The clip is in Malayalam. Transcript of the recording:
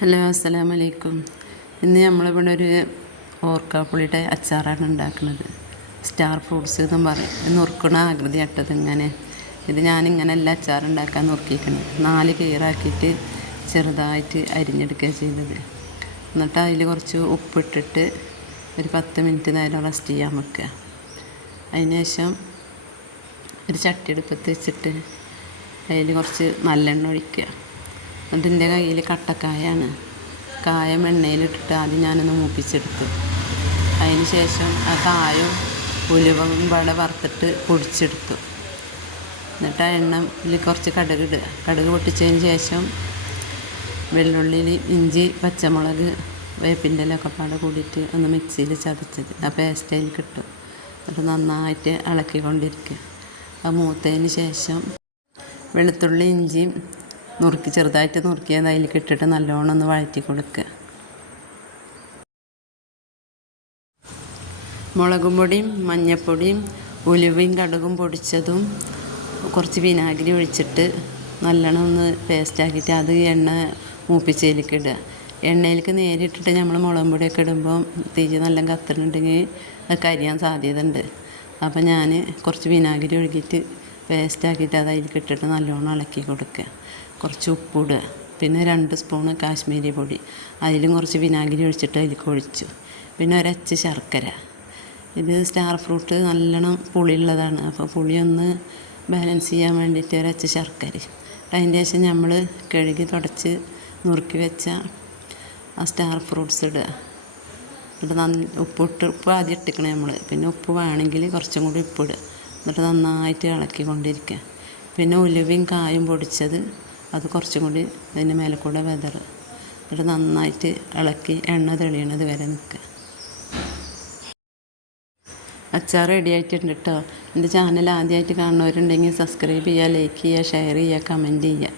ഹലോ അസ്സലാമു അലൈക്കും. ഇന്ന് നമ്മളിവിടെ ഒരു ഓർക്കാപ്പുളിയുടെ അച്ചാറാണ് ഉണ്ടാക്കുന്നത്. സ്റ്റാർ ഫ്രൂട്ട്സ് എന്നും പറയും. നുറുക്കണ ആകൃതി ഇട്ടത് ഇങ്ങനെ. ഇത് ഞാനിങ്ങനെ എല്ലാ അച്ചാറുണ്ടാക്കാൻ നുറുക്കിയിരിക്കണം. 4 കീറാക്കിയിട്ട് ചെറുതായിട്ട് അരിഞ്ഞെടുക്കുക ചെയ്തത്. എന്നിട്ട് അതിൽ കുറച്ച് ഉപ്പിട്ടിട്ട് ഒരു 10 മിനിറ്റ് നേരം റെസ്റ്റ് ചെയ്യാൻ വെക്കുക. അതിന് ശേഷം ഒരു ചട്ടി അടുപ്പത്ത് വെച്ചിട്ട് അതിൽ കുറച്ച് നല്ലെണ്ണ ഒഴിക്കുക. എന്നിട്ട് എൻ്റെ കയ്യിൽ കട്ടക്കായാണ്. കായം എണ്ണയിലിട്ടിട്ട് ആദ്യം ഞാനൊന്ന് മൂപ്പിച്ചെടുത്തു. അതിന് ശേഷം ആ കായും ഉലുവയും വട വറുത്തിട്ട് പൊടിച്ചെടുത്തു. എന്നിട്ട് ആ എണ്ണയിൽ കുറച്ച് കടുക് ഇടുക. കടുക് പൊട്ടിച്ചതിന് ശേഷം വെള്ളുള്ളിയിൽ ഇഞ്ചി, പച്ചമുളക്, വേപ്പിൻ്റെ ഇലയൊക്കെ പാടെ കൂടിയിട്ട് ഒന്ന് മിക്സിയിൽ ചതച്ചത് ആ പേസ്റ്റ് അതിൽ കിട്ടും. എന്നിട്ട് നന്നായിട്ട് ഇളക്കിക്കൊണ്ടിരിക്കുക. അത് മൂത്തതിന് ശേഷം വെളുത്തുള്ളി, ഇഞ്ചിയും ചെറുതായിട്ട് നുറുക്കിയത് അതിലേക്ക് ഇട്ടിട്ട് നല്ലോണം ഒന്ന് വഴറ്റി കൊടുക്കുക. മുളകും പൊടിയും മഞ്ഞൾപ്പൊടിയും ഉലുവയും കടുകും പൊടിച്ചതും കുറച്ച് വിനാഗിരി ഒഴിച്ചിട്ട് നല്ലോണം ഒന്ന് പേസ്റ്റാക്കിയിട്ട് അത് എണ്ണ മൂപ്പിച്ചതിലേക്ക് ഇടുക. എണ്ണയിലേക്ക് നേരിട്ടിട്ട് നമ്മൾ മുളകും പൊടിയൊക്കെ ഇടുമ്പം തീ നല്ല കത്തുന്നുണ്ടെങ്കിൽ അത് കരിയാൻ സാധ്യത ഉണ്ട്. അപ്പം ഞാൻ കുറച്ച് വിനാഗിരി ഒഴുകിയിട്ട് പേസ്റ്റാക്കിയിട്ട് അത് അതിലേക്ക് ഇട്ടിട്ട് നല്ലോണം ഇളക്കി കൊടുക്കുക. കുറച്ച് ഉപ്പിടുക. പിന്നെ 2 സ്പൂണ് കാശ്മീരി പൊടി, അതിലും കുറച്ച് വിനാഗിരി ഒഴിച്ചിട്ട് അതിലേക്ക് ഒഴിച്ചു. പിന്നെ ഒരച്ച് ശർക്കര. ഇത് സ്റ്റാർ ഫ്രൂട്ട് നല്ലോണം പുളിയുള്ളതാണ്. അപ്പോൾ പുളിയൊന്ന് ബാലൻസ് ചെയ്യാൻ വേണ്ടിയിട്ട് ഒരച്ച് ശർക്കര. അതിൻ്റെ ശേഷം നമ്മൾ കഴുകി തുടച്ച് നുറുക്കി വെച്ച ആ സ്റ്റാർ ഫ്രൂട്ട്സ് ഇടുക. എന്നിട്ട് ഉപ്പ് ആദ്യം ഇട്ടിക്കണം നമ്മൾ. പിന്നെ ഉപ്പ് വേണമെങ്കിൽ കുറച്ചും കൂടി ഉപ്പിടുക. എന്നിട്ട് നന്നായിട്ട് ഇളക്കിക്കൊണ്ടിരിക്കുക. പിന്നെ ഉലുവയും കായും പൊടിച്ചത് അത് കുറച്ചും കൂടി അതിന് മേലെ കൂടെ വെതറുക. എന്നിട്ട് നന്നായിട്ട് ഇളക്കി എണ്ണ തെളിയണത് വരെ നിൽക്കുക. അച്ചാർ റെഡി ആയിട്ടുണ്ട് കേട്ടോ. എൻ്റെ ചാനൽ ആദ്യമായിട്ട് കാണുന്നവരുണ്ടെങ്കിൽ സബ്സ്ക്രൈബ് ചെയ്യുക, ലൈക്ക് ചെയ്യുക, ഷെയർ ചെയ്യുക, കമൻറ്റ് ചെയ്യുക.